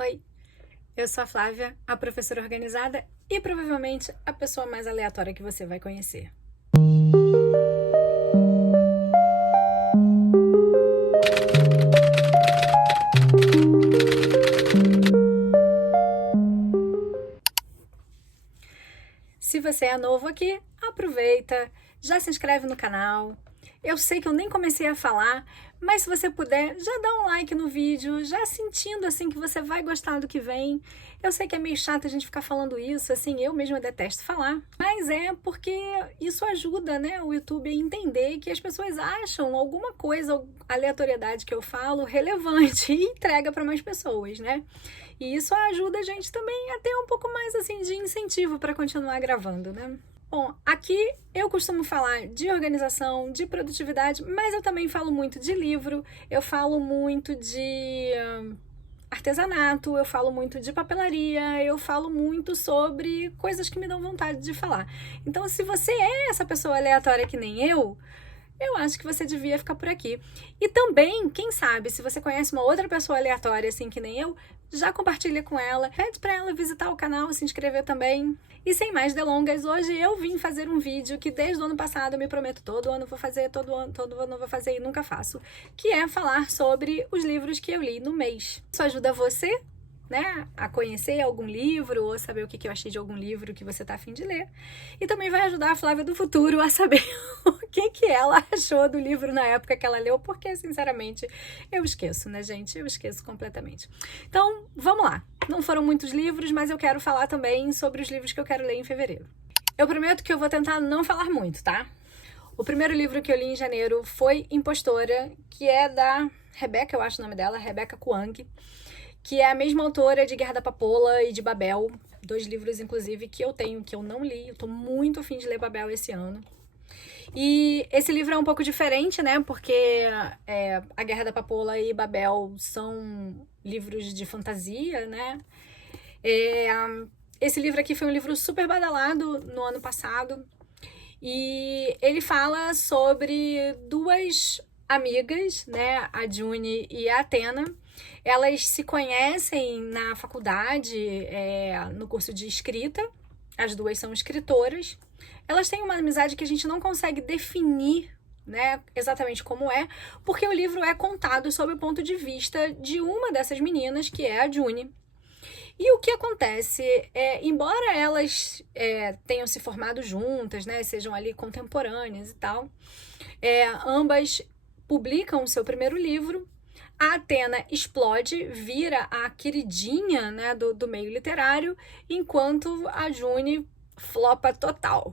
Oi, eu sou a Flávia, a professora organizada e provavelmente a pessoa mais aleatória que você vai conhecer. Se você é novo aqui, aproveita, já se inscreve no canal. Eu sei que eu nem comecei a falar, mas se você puder, já dá um like no vídeo, já sentindo assim que você vai gostar do que vem. Eu sei que é meio chato a gente ficar falando isso, assim, eu mesma detesto falar, mas é porque isso ajuda, né, o YouTube a entender que as pessoas acham alguma coisa, aleatoriedade que eu falo, relevante e entrega para mais pessoas, né? E isso ajuda a gente também a ter um pouco mais assim de incentivo para continuar gravando, né? Bom, aqui eu costumo falar de organização, de produtividade, mas eu também falo muito de livro, eu falo muito de artesanato, eu falo muito de papelaria, eu falo muito sobre coisas que me dão vontade de falar. Então, se você é essa pessoa aleatória que nem eu acho que você devia ficar por aqui. E também, quem sabe, se você conhece uma outra pessoa aleatória assim que nem eu, já compartilha com ela, pede para ela visitar o canal, se inscrever também. E sem mais delongas, hoje eu vim fazer um vídeo que desde o ano passado eu me prometo todo ano vou fazer, todo ano vou fazer e nunca faço, que é falar sobre os livros que eu li no mês. Isso ajuda você, né, a conhecer algum livro ou saber o que eu achei de algum livro que você tá a fim de ler. E também vai ajudar a Flávia do futuro a saber o que ela achou do livro na época que ela leu, porque, sinceramente, eu esqueço, né, gente? Eu esqueço completamente. Então, vamos lá. Não foram muitos livros, mas eu quero falar também sobre os livros que eu quero ler em fevereiro. Eu prometo que eu vou tentar não falar muito, tá? O primeiro livro que eu li em janeiro foi Impostora, que é da Rebeca, eu acho o nome dela, Rebeca Kuang, que é a mesma autora de Guerra da Papoula e de Babel, dois livros, inclusive, que eu tenho, que eu não li. Eu tô muito afim de ler Babel esse ano. E esse livro é um pouco diferente, né? Porque A Guerra da Papoula e Babel são livros de fantasia, né? Esse livro aqui foi um livro super badalado no ano passado. E ele fala sobre duas amigas, né? A June e a Athena. Elas se conhecem na faculdade, no curso de escrita. As duas são escritoras. Elas têm uma amizade que a gente não consegue definir, né, exatamente como é, porque o livro é contado sob o ponto de vista de uma dessas meninas, que é a June. E o que acontece embora elas tenham se formado juntas, né, sejam ali contemporâneas e tal, ambas publicam o seu primeiro livro. A Athena explode, vira a queridinha, né, do meio literário, enquanto a June flopa total.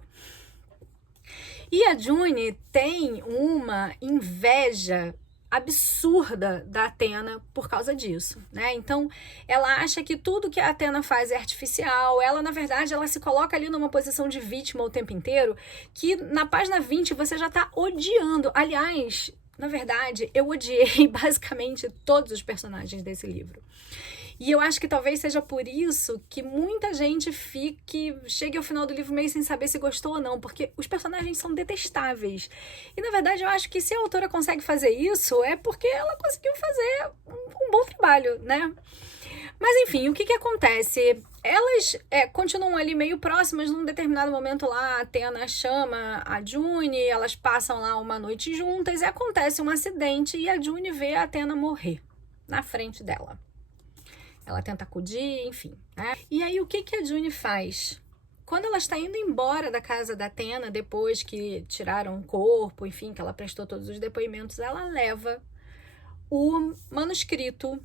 E a June tem uma inveja absurda da Athena por causa disso, né? Então, ela acha que tudo que a Athena faz é artificial. Ela, na verdade, ela se coloca ali numa posição de vítima o tempo inteiro, que na página 20 você já tá odiando. Aliás, na verdade, eu odiei basicamente todos os personagens desse livro. E eu acho que talvez seja por isso que muita gente chegue ao final do livro meio sem saber se gostou ou não, porque os personagens são detestáveis. E na verdade eu acho que se a autora consegue fazer isso, é porque ela conseguiu fazer um bom trabalho, né? Mas enfim, o que acontece? Elas continuam ali meio próximas. Num determinado momento lá, a Athena chama a June, elas passam lá uma noite juntas e acontece um acidente e a June vê a Athena morrer na frente dela. Ela tenta acudir, enfim, né? E aí o que a June faz? Quando ela está indo embora da casa da Athena, depois que tiraram o corpo, enfim, que ela prestou todos os depoimentos, ela leva o manuscrito,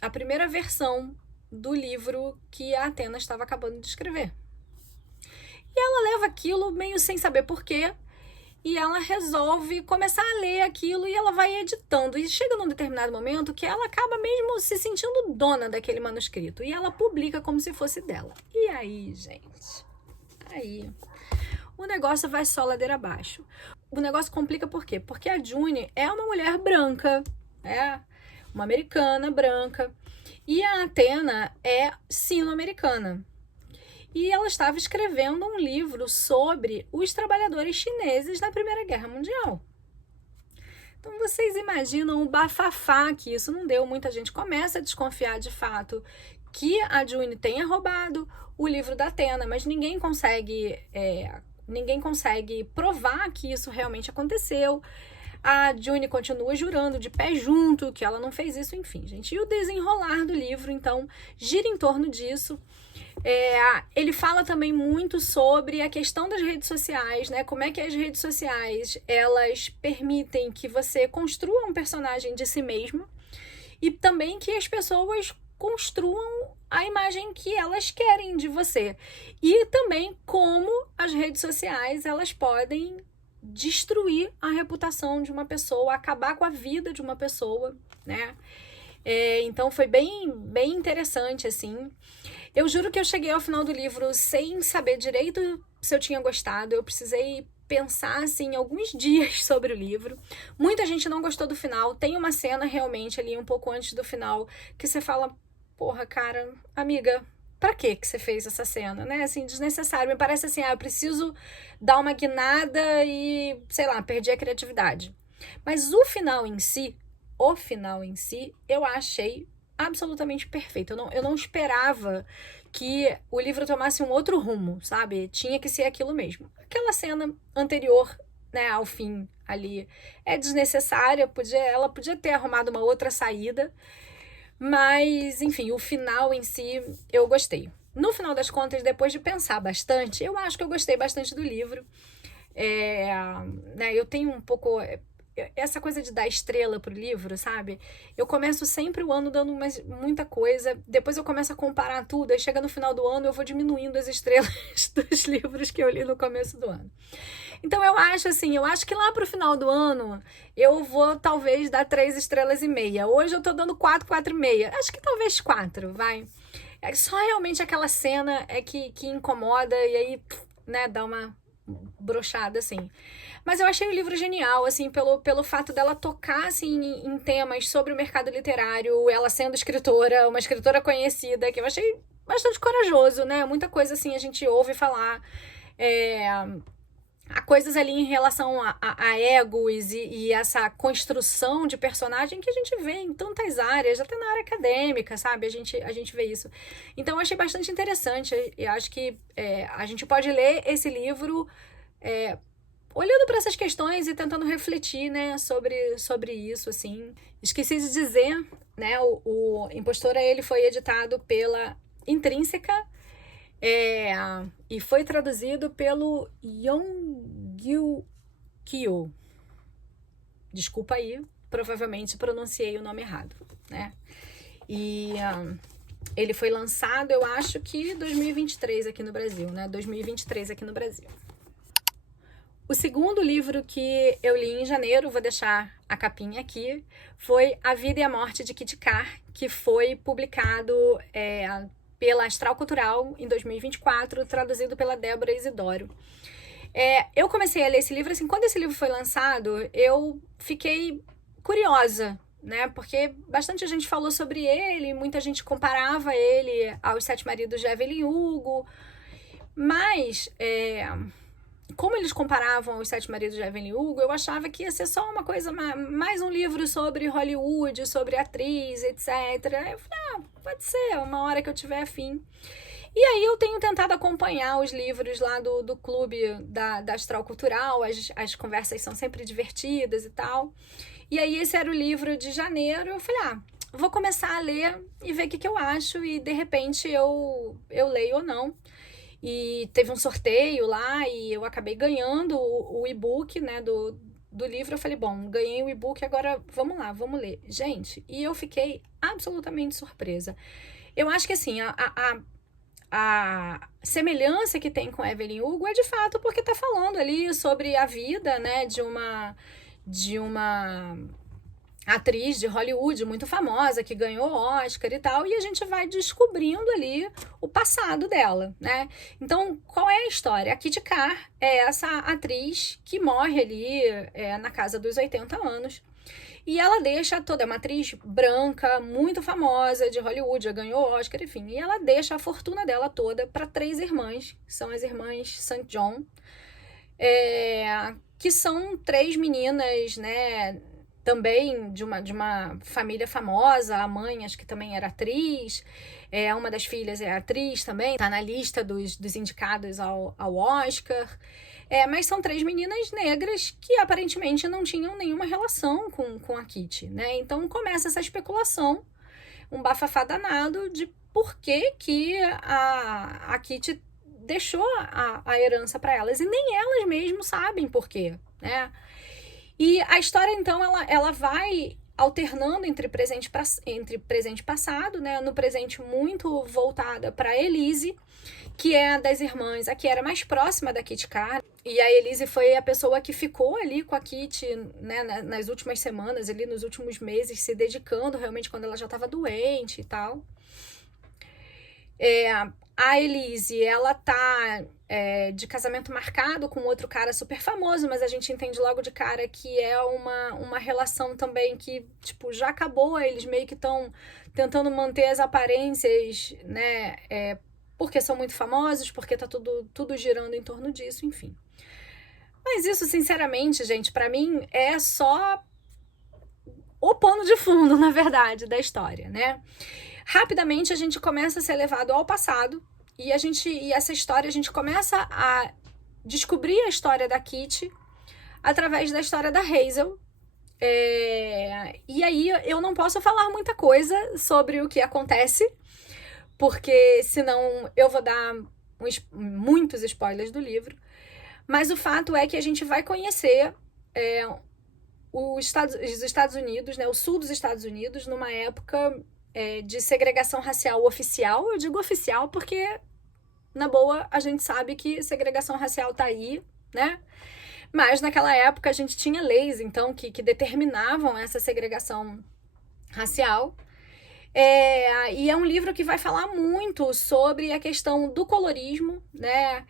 a primeira versão do livro que a Athena estava acabando de escrever. E ela leva aquilo meio sem saber porquê, e ela resolve começar a ler aquilo e ela vai editando. E chega num determinado momento que ela acaba mesmo se sentindo dona daquele manuscrito. E ela publica como se fosse dela. E aí, gente? Aí o negócio vai só ladeira abaixo. O negócio complica por quê? Porque a June é uma mulher branca, uma americana branca. E a Athena é sino-americana. E ela estava escrevendo um livro sobre os trabalhadores chineses na Primeira Guerra Mundial. Então vocês imaginam o bafafá que isso não deu. Muita gente começa a desconfiar de fato que a June tenha roubado o livro da Athena, mas ninguém consegue provar que isso realmente aconteceu. A June continua jurando de pé junto que ela não fez isso, enfim, gente. E o desenrolar do livro, então, gira em torno disso. Ele fala também muito sobre a questão das redes sociais, né? Como é que as redes sociais, elas permitem que você construa um personagem de si mesmo e também que as pessoas construam a imagem que elas querem de você. E também como as redes sociais, elas podem destruir a reputação de uma pessoa, acabar com a vida de uma pessoa, né? Então foi bem interessante, assim. Eu juro que eu cheguei ao final do livro sem saber direito se eu tinha gostado. Eu precisei pensar, assim, alguns dias sobre o livro. Muita gente não gostou do final. Tem uma cena, realmente, ali um pouco antes do final, que você fala, porra, cara, amiga, pra que você fez essa cena, né? Assim, desnecessário. Me parece assim, eu preciso dar uma guinada e, sei lá, perdi a criatividade. Mas o final em si, eu achei absolutamente perfeito. Eu não esperava que o livro tomasse um outro rumo, sabe? Tinha que ser aquilo mesmo. Aquela cena anterior, né, ao fim ali, é desnecessária, ela podia ter arrumado uma outra saída, mas, enfim, o final em si, eu gostei. No final das contas, depois de pensar bastante, eu acho que eu gostei bastante do livro. Eu tenho um pouco essa coisa de dar estrela pro livro, sabe? Eu começo sempre o ano dando muita coisa, depois eu começo a comparar tudo, aí chega no final do ano eu vou diminuindo as estrelas dos livros que eu li no começo do ano. Então eu acho que lá pro final do ano eu vou talvez dar 3,5 estrelas. Hoje eu tô dando 4, 4,5. Acho que talvez 4, vai. É só realmente aquela cena que incomoda e aí, né, dá uma broxada, assim. Mas eu achei o livro genial, assim, pelo fato dela tocar, assim, em temas sobre o mercado literário, ela sendo escritora, uma escritora conhecida, que eu achei bastante corajoso, né? Muita coisa, assim, a gente ouve falar. Há coisas ali em relação a egos e essa construção de personagem que a gente vê em tantas áreas, até na área acadêmica, sabe? A gente vê isso. Então, eu achei bastante interessante. E acho que a gente pode ler esse livro olhando para essas questões e tentando refletir, né, sobre isso, assim. Esqueci de dizer, né, o Impostora, ele foi editado pela Intrínseca, e foi traduzido pelo Yongyu Kyo. Desculpa aí, provavelmente pronunciei o nome errado, né? E ele foi lançado, eu acho que 2023 aqui no Brasil, né? 2023 aqui no Brasil. O segundo livro que eu li em janeiro, vou deixar a capinha aqui, foi A Vida e a Morte de Kitty Carr, que foi publicado pela Astral Cultural em 2024, traduzido pela Débora Isidoro. Eu comecei a ler esse livro, assim, quando esse livro foi lançado, eu fiquei curiosa, né? Porque bastante gente falou sobre ele, muita gente comparava ele aos Sete Maridos de Evelyn Hugo, mas como eles comparavam aos Sete Maridos de Evelyn Hugo, eu achava que ia ser só uma coisa, mais um livro sobre Hollywood, sobre atriz, etc. Aí eu falei, pode ser, uma hora que eu tiver afim. E aí eu tenho tentado acompanhar os livros lá do clube da Astral Cultural, as conversas são sempre divertidas e tal. E aí esse era o livro de janeiro, eu falei, vou começar a ler e ver o que eu acho, e de repente eu leio ou não. E teve um sorteio lá e eu acabei ganhando o e-book, né, do livro. Eu falei, bom, ganhei o e-book, agora vamos lá, vamos ler. Gente, e eu fiquei absolutamente surpresa. Eu acho que assim, a semelhança que tem com Evelyn Hugo é de fato porque tá falando ali sobre a vida, né, de uma atriz de Hollywood muito famosa, que ganhou Oscar e tal, e a gente vai descobrindo ali o passado dela, né? Então, qual é a história? A Kitty Carr é essa atriz que morre ali na casa dos 80 anos, e ela deixa toda, é uma atriz branca, muito famosa de Hollywood, já ganhou Oscar, enfim, e ela deixa a fortuna dela toda para 3 irmãs, que são as irmãs St. John, que são 3 meninas, né, também de uma família famosa, a mãe acho que também era atriz, uma das filhas é atriz também, tá na lista dos indicados ao Oscar. Mas são 3 meninas negras que aparentemente não tinham nenhuma relação com a Kitty, né? Então começa essa especulação, um bafafá danado de por que a Kitty deixou a herança para elas. E nem elas mesmas sabem por quê, né? E a história, então, ela vai alternando entre presente e passado, né? No presente, muito voltada para Elise, que é a das irmãs, a que era mais próxima da Kitty Carr. E a Elise foi a pessoa que ficou ali com a Kitty, né, nas últimas semanas, ali nos últimos meses, se dedicando realmente quando ela já estava doente e tal. A Elise, ela tá de casamento marcado com outro cara super famoso, mas a gente entende logo de cara que é uma relação também que, tipo, já acabou, eles meio que estão tentando manter as aparências, né, porque são muito famosos, porque tá tudo girando em torno disso, enfim. Mas isso, sinceramente, gente, pra mim é só o pano de fundo, na verdade, da história, né? Rapidamente a gente começa a ser levado ao passado e essa história a gente começa a descobrir a história da Kitty através da história da Hazel. E aí eu não posso falar muita coisa sobre o que acontece, porque senão eu vou dar muitos spoilers do livro. Mas o fato é que a gente vai conhecer os Estados Unidos, né, o sul dos Estados Unidos, numa época de segregação racial oficial. Eu digo oficial porque, na boa, a gente sabe que segregação racial tá aí, né? Mas naquela época a gente tinha leis, então, que determinavam essa segregação racial. E é um livro que vai falar muito sobre a questão do colorismo, né?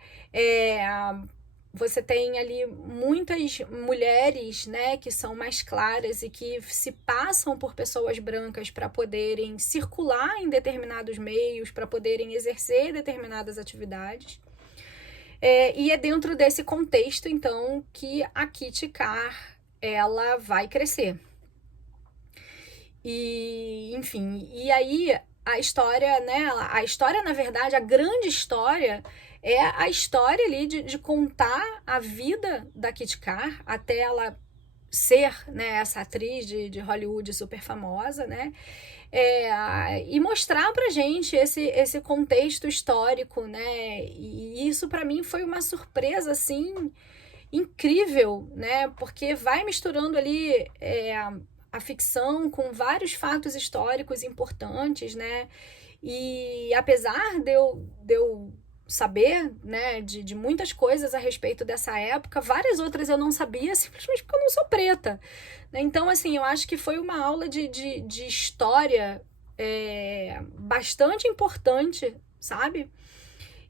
Você tem ali muitas mulheres, né, que são mais claras e que se passam por pessoas brancas para poderem circular em determinados meios, para poderem exercer determinadas atividades. E é dentro desse contexto, então, que a Kitty Carr, ela vai crescer. E, enfim, e aí a história, né, na verdade, a grande história é a história ali de contar a vida da Kitty Carr até ela ser, né, essa atriz de Hollywood super famosa, né? E mostrar pra gente esse contexto histórico, né? E isso pra mim foi uma surpresa, assim, incrível, né? Porque vai misturando ali a ficção com vários fatos históricos importantes, né? E apesar de eu saber, né, de muitas coisas a respeito dessa época, várias outras eu não sabia, simplesmente porque eu não sou preta, né? Então, assim, eu acho que foi uma aula de história bastante importante, sabe?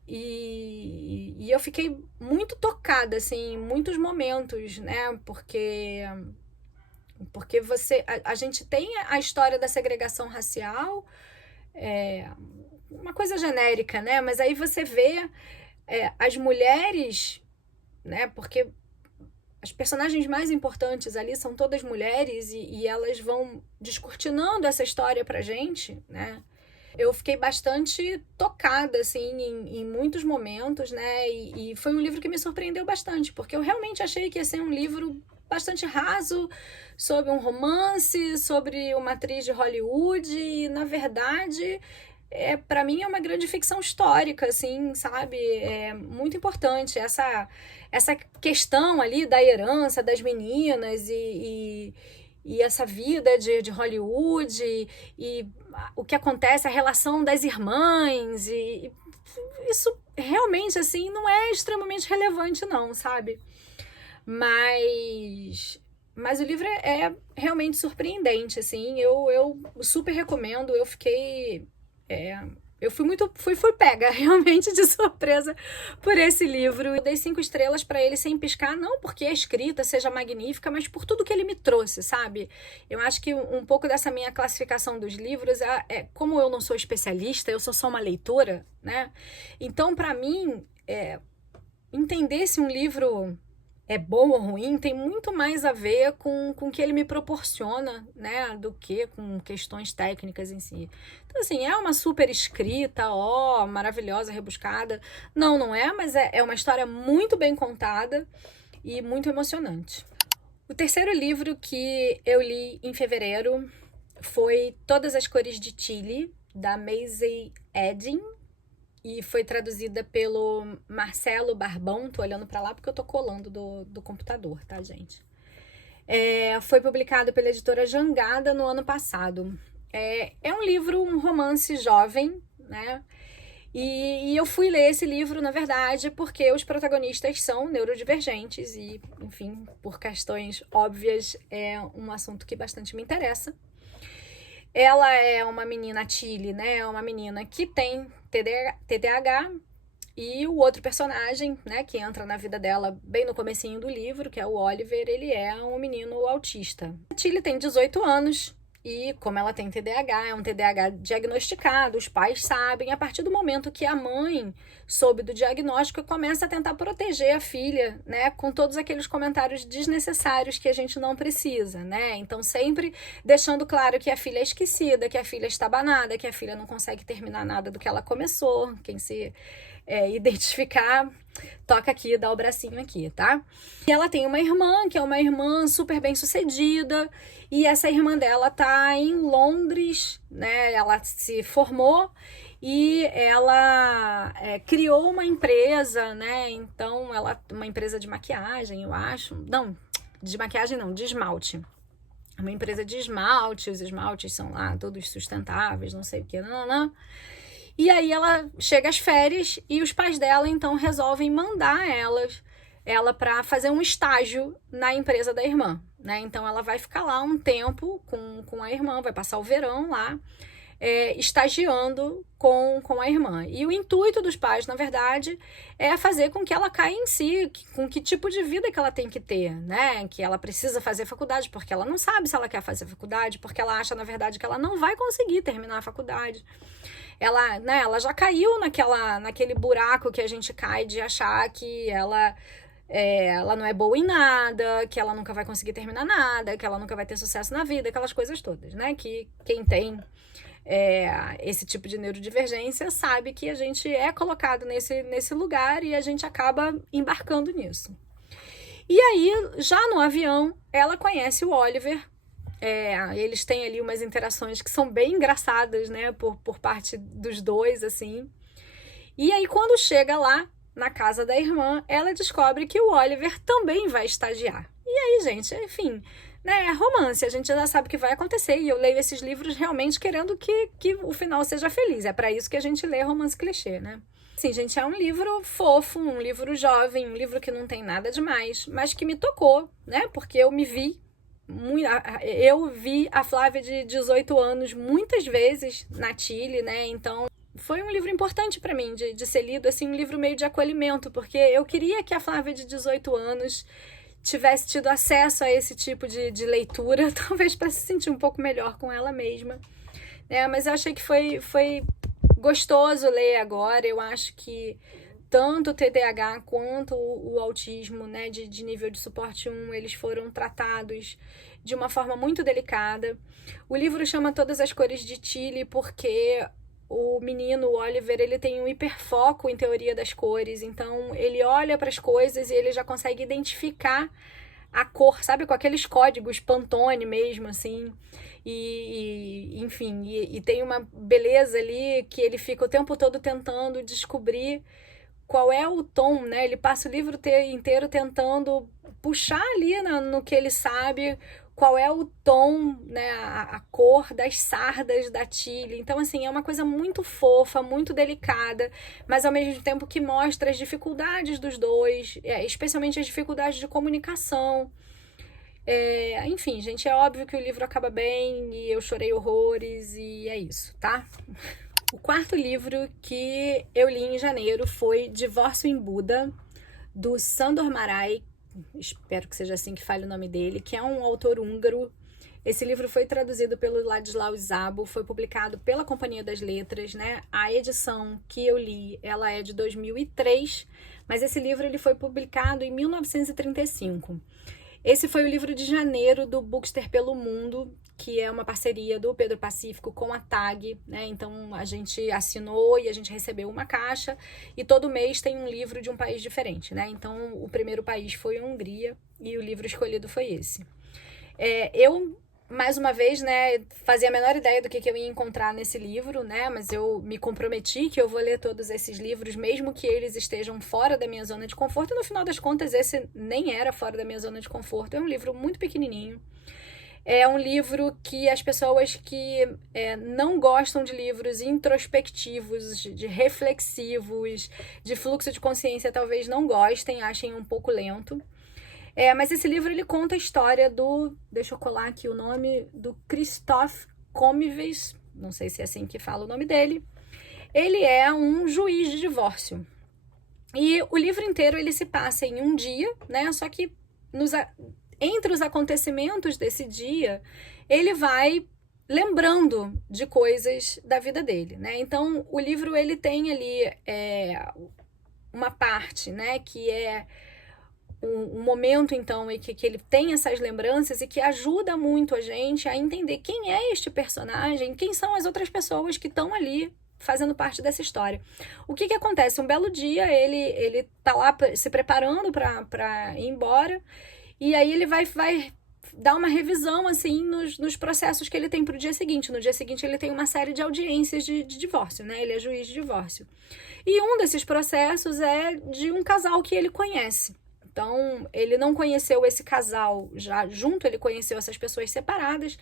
E eu fiquei muito tocada, assim, em muitos momentos, né? Porque a gente tem a história da segregação racial, uma coisa genérica, né? Mas aí você vê as mulheres, né? Porque as personagens mais importantes ali são todas mulheres e elas vão descortinando essa história pra gente, né? Eu fiquei bastante tocada, assim, em muitos momentos, né? E foi um livro que me surpreendeu bastante, porque eu realmente achei que ia ser um livro bastante raso, sobre um romance, sobre uma atriz de Hollywood, e na verdade, para mim é uma grande ficção histórica, assim, sabe? É muito importante essa questão ali da herança das meninas e essa vida de Hollywood e o que acontece, a relação das irmãs e isso realmente, assim, não é extremamente relevante não, sabe? Mas o livro é realmente surpreendente, assim, eu super recomendo, eu fiquei... eu fui pega realmente de surpresa por esse livro. Eu dei 5 estrelas pra ele sem piscar, não porque a escrita seja magnífica, mas por tudo que ele me trouxe, sabe? Eu acho que um pouco dessa minha classificação dos livros como eu não sou especialista, eu sou só uma leitora, né? Então, pra mim, entender se um livro é bom ou ruim tem muito mais a ver com o que ele me proporciona, né, do que com questões técnicas em si. Então, assim, é uma super escrita, ó, maravilhosa, rebuscada. Não, não é, mas é uma história muito bem contada e muito emocionante. O terceiro livro que eu li em fevereiro foi Todas as Cores de Chile, da Maisie Edin, e foi traduzida pelo Marcelo Barbão. Tô olhando para lá porque eu tô colando do computador, tá, gente? Foi publicado pela editora Jangada no ano passado. É um livro, um romance jovem, né? E eu fui ler esse livro, na verdade, porque os protagonistas são neurodivergentes e, enfim, por questões óbvias, é um assunto que bastante me interessa. Ela é uma menina, Tilly, né? É uma menina que tem TDAH, e o outro personagem, né, que entra na vida dela bem no comecinho do livro, que é o Oliver, ele é um menino autista. A Tilly tem 18 anos e, como ela tem TDAH, é um TDAH diagnosticado, os pais sabem. A partir do momento que a mãe soube do diagnóstico, começa a tentar proteger a filha, né, com todos aqueles comentários desnecessários que a gente não precisa, né? Então, sempre deixando claro que a filha é esquecida, que a filha está banada, que a filha não consegue terminar nada do que ela começou. Quem se identificar, toca aqui, dá o bracinho aqui, tá? E ela tem uma irmã, que é uma irmã super bem sucedida, e essa irmã dela tá em Londres, né? Ela se formou e ela criou uma empresa, né? Então, uma empresa de maquiagem, eu acho. Não, de maquiagem não, de esmalte. Uma empresa de esmalte, os esmaltes são lá todos sustentáveis, não sei o que, não. E aí ela chega às férias e os pais dela então resolvem mandar ela para fazer um estágio na empresa da irmã, né? Então ela vai ficar lá um tempo com a irmã, vai passar o verão lá, estagiando com a irmã. E o intuito dos pais, na verdade, é fazer com que ela caia em si, com que tipo de vida que ela tem que ter, né? Que ela precisa fazer faculdade, porque ela não sabe se ela quer fazer faculdade, porque ela acha, na verdade, que ela não vai conseguir terminar a faculdade. Ela já caiu naquele buraco que a gente cai de achar que ela não é boa em nada, que ela nunca vai conseguir terminar nada, que ela nunca vai ter sucesso na vida, aquelas coisas todas, né? Que quem tem esse tipo de neurodivergência sabe que a gente é colocado nesse lugar e a gente acaba embarcando nisso. E aí, já no avião, ela conhece o Oliver. Eles têm ali umas interações que são bem engraçadas, né, por parte dos dois, assim. E aí, quando chega lá, na casa da irmã, ela descobre que o Oliver também vai estagiar. E aí, gente, enfim, né, romance, a gente já sabe o que vai acontecer, e eu leio esses livros realmente querendo que o final seja feliz. É para isso que a gente lê romance clichê, né? Sim, gente, é um livro fofo, um livro jovem, um livro que não tem nada demais, mas que me tocou, né, porque eu vi a Flávia de 18 anos muitas vezes na Tilly, né? Então foi um livro importante para mim de ser lido, assim, um livro meio de acolhimento, porque eu queria que a Flávia de 18 anos tivesse tido acesso a esse tipo de leitura, talvez para se sentir um pouco melhor com ela mesma, né? Mas eu achei que foi gostoso ler agora. Eu acho que tanto o TDAH quanto o autismo, né, de nível de suporte 1, eles foram tratados de uma forma muito delicada. O livro chama Todas as Cores de Chile porque o menino, o Oliver, ele tem um hiperfoco em teoria das cores, então ele olha para as coisas e ele já consegue identificar a cor, sabe, com aqueles códigos Pantone mesmo, assim, enfim, tem uma beleza ali que ele fica o tempo todo tentando descobrir qual é o tom, né? Ele passa o livro inteiro tentando puxar ali no que ele sabe, qual é o tom, né? A cor das sardas da Tilly. Então, assim, é uma coisa muito fofa, muito delicada, mas ao mesmo tempo que mostra as dificuldades dos dois, especialmente as dificuldades de comunicação. Enfim, gente, é óbvio que o livro acaba bem e eu chorei horrores e é isso, tá? O quarto livro que eu li em janeiro foi Divórcio em Buda, do Sándor Márai, espero que seja assim que fale o nome dele, que é um autor húngaro. Esse livro foi traduzido pelo Ladislau Szabo, foi publicado pela Companhia das Letras, né? A edição que eu li, ela é de 2003, mas esse livro ele foi publicado em 1935. Esse foi o livro de janeiro do Bookster pelo Mundo, que é uma parceria do Pedro Pacífico com a TAG, né? Então a gente assinou e a gente recebeu uma caixa e todo mês tem um livro de um país diferente, né? Então o primeiro país foi a Hungria e o livro escolhido foi esse. Eu, mais uma vez, né, fazia a menor ideia do que eu ia encontrar nesse livro, né? Mas eu me comprometi que eu vou ler todos esses livros, mesmo que eles estejam fora da minha zona de conforto. E no final das contas, esse nem era fora da minha zona de conforto. É um livro muito pequenininho. É um livro que as pessoas que não gostam de livros introspectivos, de reflexivos, de fluxo de consciência, talvez não gostem, achem um pouco lento. Mas esse livro ele conta a história do, deixa eu colar aqui o nome, do Christoph Comivez, não sei se é assim que fala o nome dele. Ele é um juiz de divórcio. E o livro inteiro ele se passa em um dia, né? Só que entre os acontecimentos desse dia, ele vai lembrando de coisas da vida dele, né? Então, o livro ele tem ali uma parte, né, que é um momento, então, em que ele tem essas lembranças e que ajuda muito a gente a entender quem é este personagem, quem são as outras pessoas que estão ali fazendo parte dessa história. O que acontece? Um belo dia, ele tá lá se preparando para ir embora, e aí ele vai dar uma revisão, assim, nos processos que ele tem para o dia seguinte. No dia seguinte, ele tem uma série de audiências de divórcio, né? Ele é juiz de divórcio. E um desses processos é de um casal que ele conhece. Então, ele não conheceu esse casal já junto, ele conheceu essas pessoas separadas,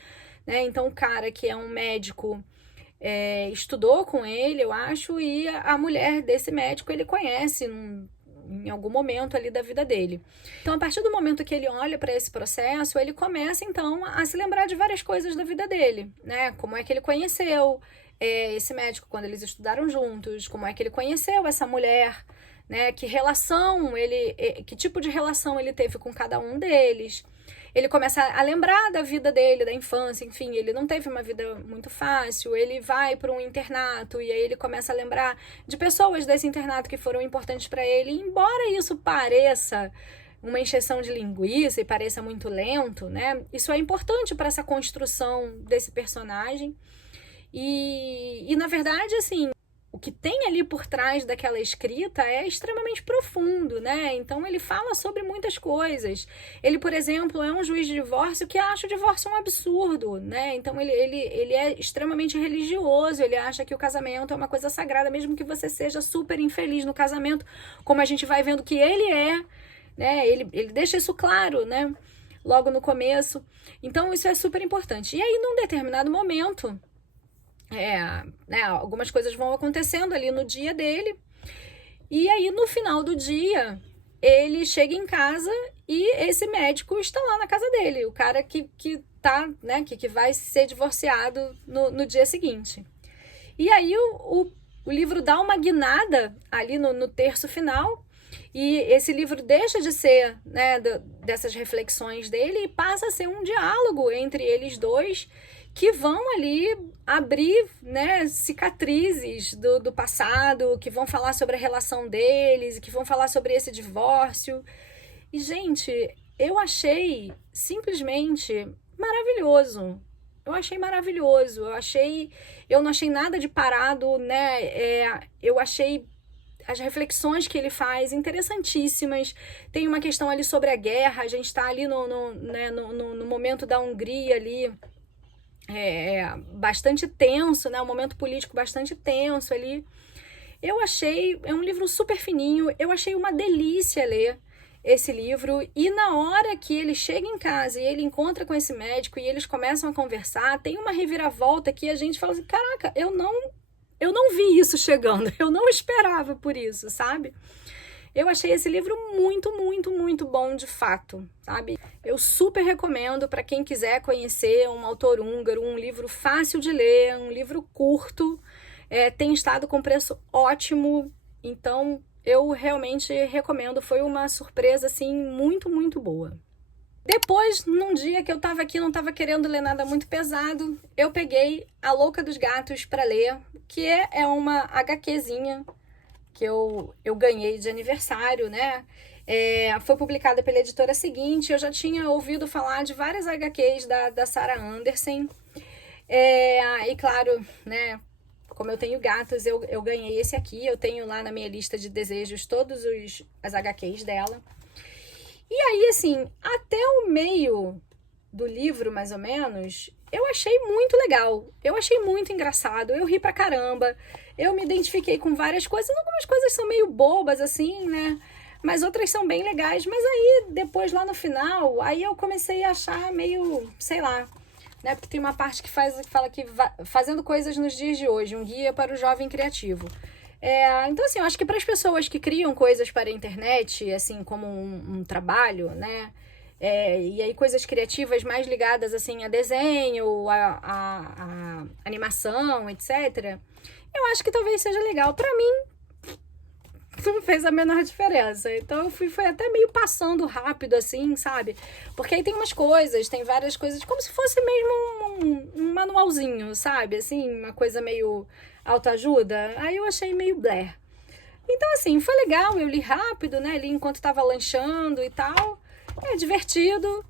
né? Então, o cara que é um médico estudou com ele, eu acho, e a mulher desse médico ele conhece em algum momento ali da vida dele. Então, a partir do momento que ele olha para esse processo, ele começa, então, a se lembrar de várias coisas da vida dele, né? Como é que ele conheceu esse médico quando eles estudaram juntos, como é que ele conheceu essa mulher, né? Que tipo de relação ele teve com cada um deles. Ele começa a lembrar da vida dele, da infância, enfim, ele não teve uma vida muito fácil, ele vai para um internato e aí ele começa a lembrar de pessoas desse internato que foram importantes para ele, e embora isso pareça uma encheção de linguiça e pareça muito lento, né? Isso é importante para essa construção desse personagem. E na verdade, assim, o que tem ali por trás daquela escrita é extremamente profundo, né? Então ele fala sobre muitas coisas. Ele, por exemplo, é um juiz de divórcio que acha o divórcio um absurdo, né? Então ele é extremamente religioso, ele acha que o casamento é uma coisa sagrada, mesmo que você seja super infeliz no casamento, como a gente vai vendo que ele é, né? Ele deixa isso claro, né? Logo no começo. Então isso é super importante. E aí, num determinado momento, né, algumas coisas vão acontecendo ali no dia dele, e aí no final do dia ele chega em casa e esse médico está lá na casa dele, o cara que tá, né, que vai ser divorciado no dia seguinte. E aí o livro dá uma guinada ali no terço final, e esse livro deixa de ser, né, dessas reflexões dele e passa a ser um diálogo entre eles dois, que vão ali abrir, né, cicatrizes do passado, que vão falar sobre a relação deles, que vão falar sobre esse divórcio. E, gente, eu achei simplesmente maravilhoso. Eu achei maravilhoso. Eu não achei nada de parado, né? Eu achei as reflexões que ele faz interessantíssimas. Tem uma questão ali sobre a guerra. A gente está ali no momento da Hungria ali, bastante tenso, né? Um momento político bastante tenso ali. É um livro super fininho, eu achei uma delícia ler esse livro, e na hora que ele chega em casa e ele encontra com esse médico e eles começam a conversar, tem uma reviravolta que a gente fala assim, caraca, eu não vi isso chegando, eu não esperava por isso, sabe? Eu achei esse livro muito, muito, muito bom de fato, sabe? Eu super recomendo para quem quiser conhecer um autor húngaro, um livro fácil de ler, um livro curto, tem estado com preço ótimo, então eu realmente recomendo, foi uma surpresa assim muito, muito boa. Depois, num dia que eu tava aqui, não tava querendo ler nada muito pesado, eu peguei A Louca dos Gatos para ler, que é uma HQzinha que eu ganhei de aniversário, né? Foi publicada pela editora seguinte. Eu já tinha ouvido falar de várias HQs da Sarah Andersen. E claro, né? Como eu tenho gatos, eu ganhei esse aqui. Eu tenho lá na minha lista de desejos todas as HQs dela. E aí, assim, até o meio do livro, mais ou menos, eu achei muito legal. Eu achei muito engraçado. Eu ri pra caramba. Eu me identifiquei com várias coisas. Algumas coisas são meio bobas, assim, né? Mas outras são bem legais. Mas aí, depois, lá no final, aí eu comecei a achar meio, sei lá, né? Porque tem uma parte que fala que fazendo coisas nos dias de hoje, um guia para o jovem criativo. Então, assim, eu acho que para as pessoas que criam coisas para a internet, assim, como um trabalho, né? E aí coisas criativas mais ligadas, assim, a desenho, a animação, etc. Eu acho que talvez seja legal. Para mim, não fez a menor diferença. Então eu foi até meio passando rápido, assim, sabe? Porque aí tem umas coisas, tem várias coisas, como se fosse mesmo um manualzinho, sabe? Assim, uma coisa meio autoajuda. Aí eu achei meio blé. Então, assim, foi legal, eu li rápido, né? Li enquanto tava lanchando e tal. É divertido,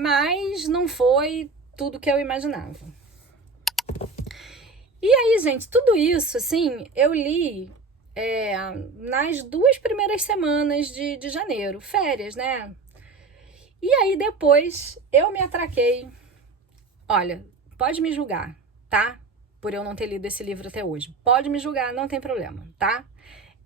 mas não foi tudo que eu imaginava. E aí, gente, tudo isso, assim, eu li nas 2 primeiras semanas de janeiro, férias, né? E aí depois eu me atraquei. Olha, pode me julgar, tá? Por eu não ter lido esse livro até hoje. Pode me julgar, não tem problema, tá?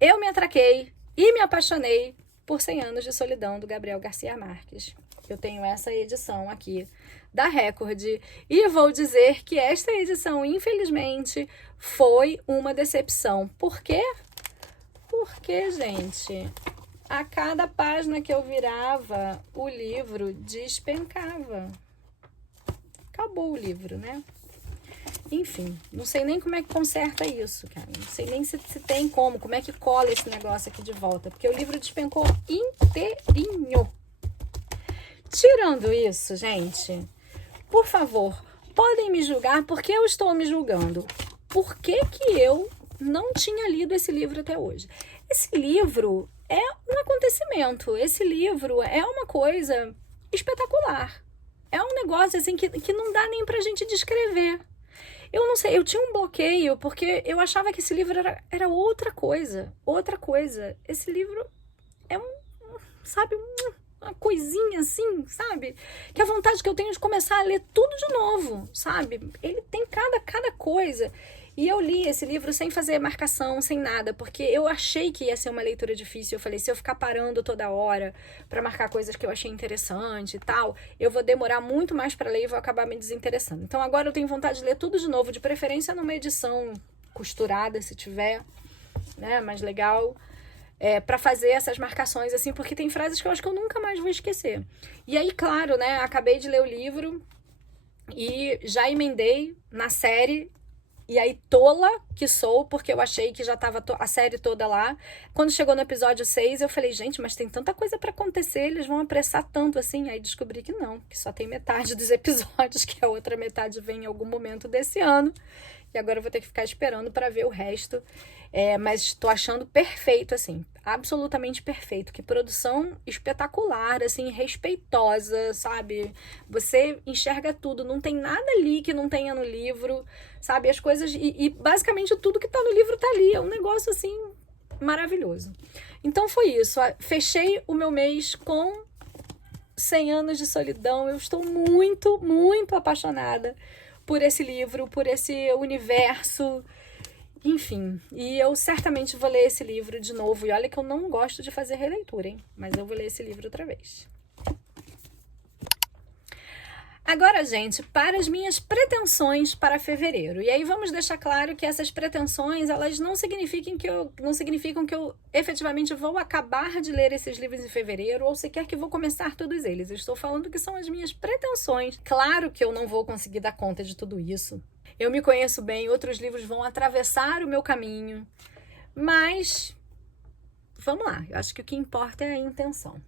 Eu me atraquei e me apaixonei por 100 Anos de Solidão, do Gabriel Garcia Marques. Eu tenho essa edição aqui da Record e vou dizer que esta edição, infelizmente, foi uma decepção. Por quê? Porque, gente, a cada página que eu virava, o livro despencava. Acabou o livro, né? Enfim, não sei nem como é que conserta isso, cara. Não sei nem se tem como é que cola esse negócio aqui de volta. Porque o livro despencou inteirinho. Tirando isso, gente, por favor, podem me julgar porque eu estou me julgando. Por que eu não tinha lido esse livro até hoje? Esse livro é um acontecimento. Esse livro é uma coisa espetacular. É um negócio assim que não dá nem pra gente descrever. Eu não sei, eu tinha um bloqueio porque eu achava que esse livro era outra coisa. Outra coisa. Esse livro é sabe, uma coisinha assim, sabe? Que a vontade que eu tenho de começar a ler tudo de novo, sabe? Ele tem cada coisa. E eu li esse livro sem fazer marcação, sem nada, porque eu achei que ia ser uma leitura difícil. Eu falei, se eu ficar parando toda hora pra marcar coisas que eu achei interessante e tal, eu vou demorar muito mais pra ler e vou acabar me desinteressando. Então agora eu tenho vontade de ler tudo de novo, de preferência numa edição costurada, se tiver, né, mais legal, pra fazer essas marcações, assim, porque tem frases que eu acho que eu nunca mais vou esquecer. E aí, claro, né, acabei de ler o livro e já emendei na série. E aí, tola que sou, porque eu achei que já tava a série toda lá. Quando chegou no episódio 6, eu falei, gente, mas tem tanta coisa pra acontecer, eles vão apressar tanto assim. Aí descobri que não, que só tem metade dos episódios, que a outra metade vem em algum momento desse ano. E agora eu vou ter que ficar esperando pra ver o resto. Mas tô achando perfeito, assim, absolutamente perfeito. Que produção espetacular, assim, respeitosa, sabe? Você enxerga tudo, não tem nada ali que não tenha no livro, sabe? As coisas, e basicamente tudo que tá no livro tá ali. É um negócio, assim, maravilhoso. Então foi isso. Fechei o meu mês com 100 Anos de Solidão. Eu estou muito, muito apaixonada por esse livro, por esse universo. Enfim, e eu certamente vou ler esse livro de novo. E olha que eu não gosto de fazer releitura, hein? Mas eu vou ler esse livro outra vez. Agora, gente, para as minhas pretensões para fevereiro. E aí vamos deixar claro que essas pretensões, elas não significam que eu efetivamente vou acabar de ler esses livros em fevereiro ou sequer que vou começar todos eles. Eu estou falando que são as minhas pretensões. Claro que eu não vou conseguir dar conta de tudo isso. Eu me conheço bem, outros livros vão atravessar o meu caminho. Mas, vamos lá, eu acho que o que importa é a intenção.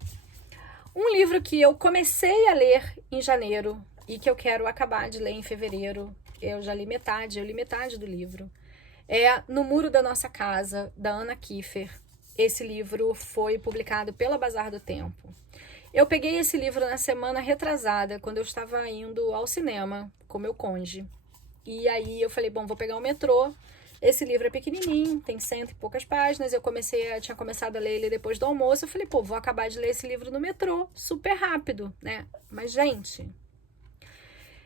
Um livro que eu comecei a ler em janeiro e que eu quero acabar de ler em fevereiro, eu li metade do livro. é No Muro da Nossa Casa, da Anna Kiefer. Esse livro foi publicado pela Bazar do Tempo. Eu peguei esse livro na semana retrasada, quando eu estava indo ao cinema com meu cônjuge. E aí eu falei, bom, vou pegar o metrô. Esse livro é pequenininho, tem 100 e poucas páginas. Eu tinha começado a ler ele depois do almoço. Eu falei, pô, vou acabar de ler esse livro no metrô, super rápido, né? Mas, gente,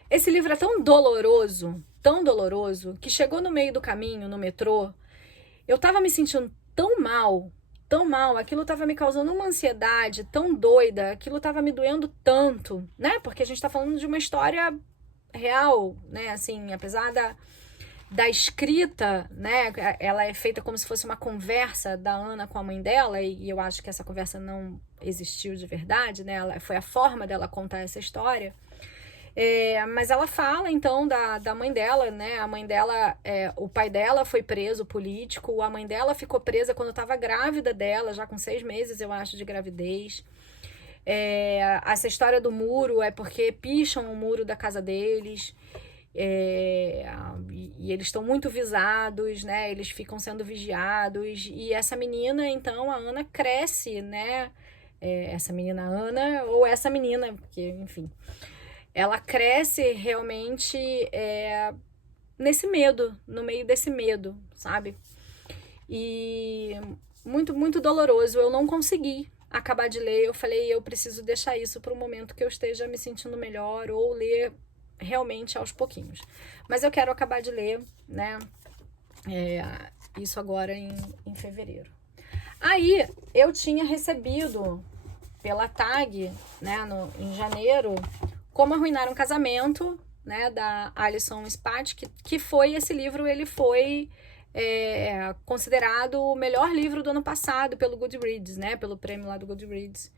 esse livro é tão doloroso, que chegou no meio do caminho, no metrô, eu tava me sentindo tão mal, aquilo tava me causando uma ansiedade tão doida, aquilo tava me doendo tanto, né? Porque a gente tá falando de uma história real, né? Assim, apesar da escrita, né? Ela é feita como se fosse uma conversa da Ana com a mãe dela, e eu acho que essa conversa não existiu de verdade, né? Foi a forma dela contar essa história. Mas ela fala, então, da mãe dela, né? A mãe dela, o pai dela foi preso político, a mãe dela ficou presa quando estava grávida dela, já com 6 meses, eu acho, de gravidez. Essa história do muro é porque picham o muro da casa deles, e eles estão muito visados, né? Eles ficam sendo vigiados, e essa menina, então, a Ana cresce, né? Essa menina Ana, ou essa menina, porque, enfim... Ela cresce realmente nesse medo, no meio desse medo, sabe? E muito, muito doloroso. Eu não consegui acabar de ler. Eu falei, eu preciso deixar isso para o momento que eu esteja me sentindo melhor ou ler realmente aos pouquinhos. Mas eu quero acabar de ler, né? Isso agora em fevereiro. Aí eu tinha recebido pela TAG, né, em janeiro, Como Arruinar um Casamento, né, da Alison Spath, que foi esse livro, ele foi considerado o melhor livro do ano passado pelo Goodreads, né, pelo prêmio lá do Goodreads,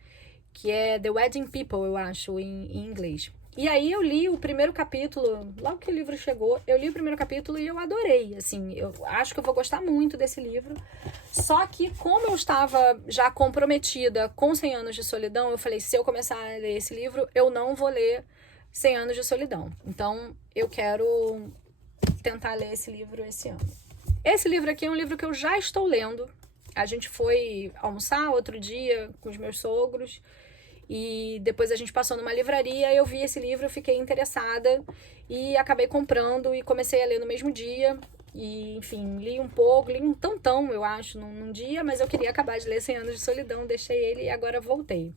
que é The Wedding People, eu acho, em inglês. E aí eu li o primeiro capítulo, logo que o livro chegou, eu li o primeiro capítulo e eu adorei, assim, eu acho que eu vou gostar muito desse livro. Só que como eu estava já comprometida com 100 Anos de Solidão, eu falei, se eu começar a ler esse livro, eu não vou ler 100 Anos de Solidão. Então, eu quero tentar ler esse livro esse ano. Esse livro aqui é um livro que eu já estou lendo. A gente foi almoçar outro dia com os meus sogros, e depois a gente passou numa livraria, eu vi esse livro, eu fiquei interessada e acabei comprando e comecei a ler no mesmo dia. E, enfim, li um pouco, li um tantão, eu acho, num dia, mas eu queria acabar de ler 100 Anos de Solidão, deixei ele e agora voltei.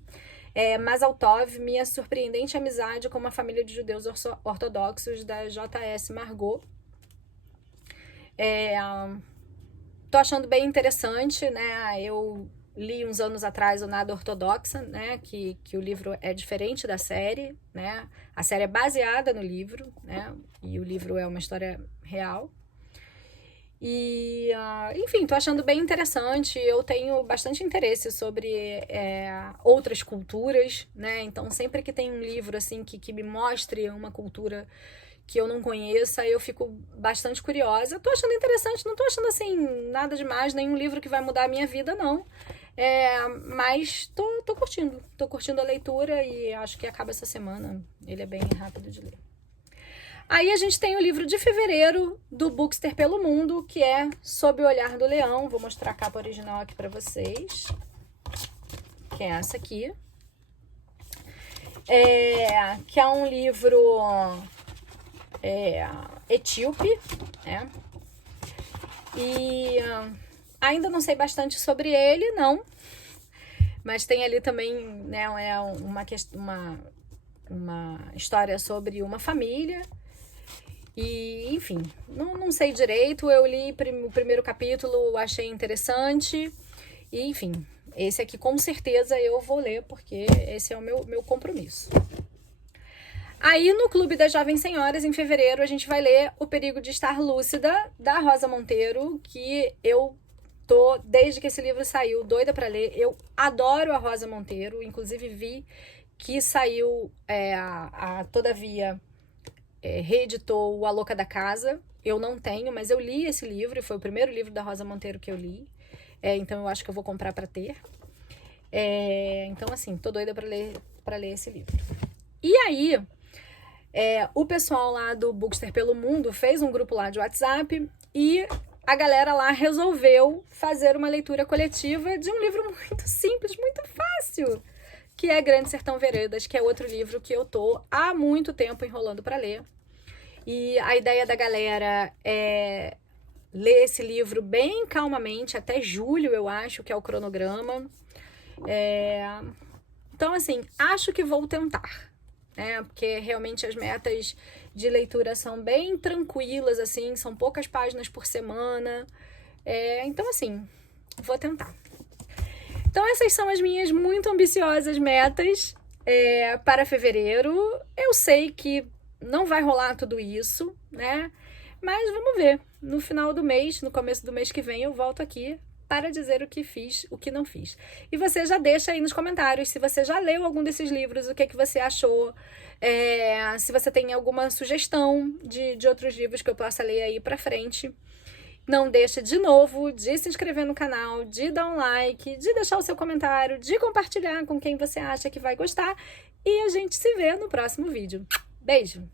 Mazal Tov, Minha Surpreendente Amizade com uma Família de Judeus Ortodoxos, da J.S. Margot. Tô achando bem interessante, né? Eu li uns anos atrás o Nada Ortodoxa, né? Que o livro é diferente da série, né? A série é baseada no livro, né? E o livro é uma história real. E, enfim, tô achando bem interessante. Eu tenho bastante interesse sobre outras culturas, né? Então, sempre que tem um livro, assim, que me mostre uma cultura que eu não conheça, eu fico bastante curiosa. Tô achando interessante, não tô achando, assim, nada demais, nenhum livro que vai mudar a minha vida, não. Mas tô curtindo a leitura e acho que acaba essa semana. Ele é bem rápido de ler. Aí a gente tem o livro de fevereiro do Bookster pelo Mundo, que é Sob o Olhar do Leão. Vou mostrar a capa original aqui para vocês, que é essa aqui. Que é um livro etíope, né? E ainda não sei bastante sobre ele, não. Mas tem ali também, né, uma história sobre uma família. E, enfim, não sei direito. Eu li o primeiro capítulo, achei interessante. E, enfim, esse aqui com certeza eu vou ler, porque esse é o meu compromisso. Aí, no Clube das Jovens Senhoras, em fevereiro, a gente vai ler O Perigo de Estar Lúcida, da Rosa Monteiro, que eu tô, desde que esse livro saiu, doida pra ler. Eu adoro a Rosa Monteiro, inclusive vi que saiu Todavia... reeditou o A Louca da Casa. Eu não tenho, mas eu li esse livro, foi o primeiro livro da Rosa Monteiro que eu li, então eu acho que eu vou comprar para ter. Então, assim, tô doida para ler esse livro. E aí, o pessoal lá do Bookster pelo Mundo fez um grupo lá de WhatsApp, e a galera lá resolveu fazer uma leitura coletiva de um livro muito simples, muito fácil, que é Grande Sertão Veredas, que é outro livro que eu tô há muito tempo enrolando para ler. E a ideia da galera é ler esse livro bem calmamente, até julho, eu acho, que é o cronograma. Então, assim, acho que vou tentar, né? Porque realmente as metas de leitura são bem tranquilas, assim, são poucas páginas por semana. Então, assim, vou tentar. Então, essas são as minhas muito ambiciosas metas para fevereiro. Eu sei que não vai rolar tudo isso, né? Mas vamos ver. No final do mês, no começo do mês que vem, eu volto aqui para dizer o que fiz, o que não fiz. E você já deixa aí nos comentários se você já leu algum desses livros, o que você achou, se você tem alguma sugestão de outros livros que eu possa ler aí pra frente. Não deixa, de novo, de se inscrever no canal, de dar um like, de deixar o seu comentário, de compartilhar com quem você acha que vai gostar. E a gente se vê no próximo vídeo. Beijo!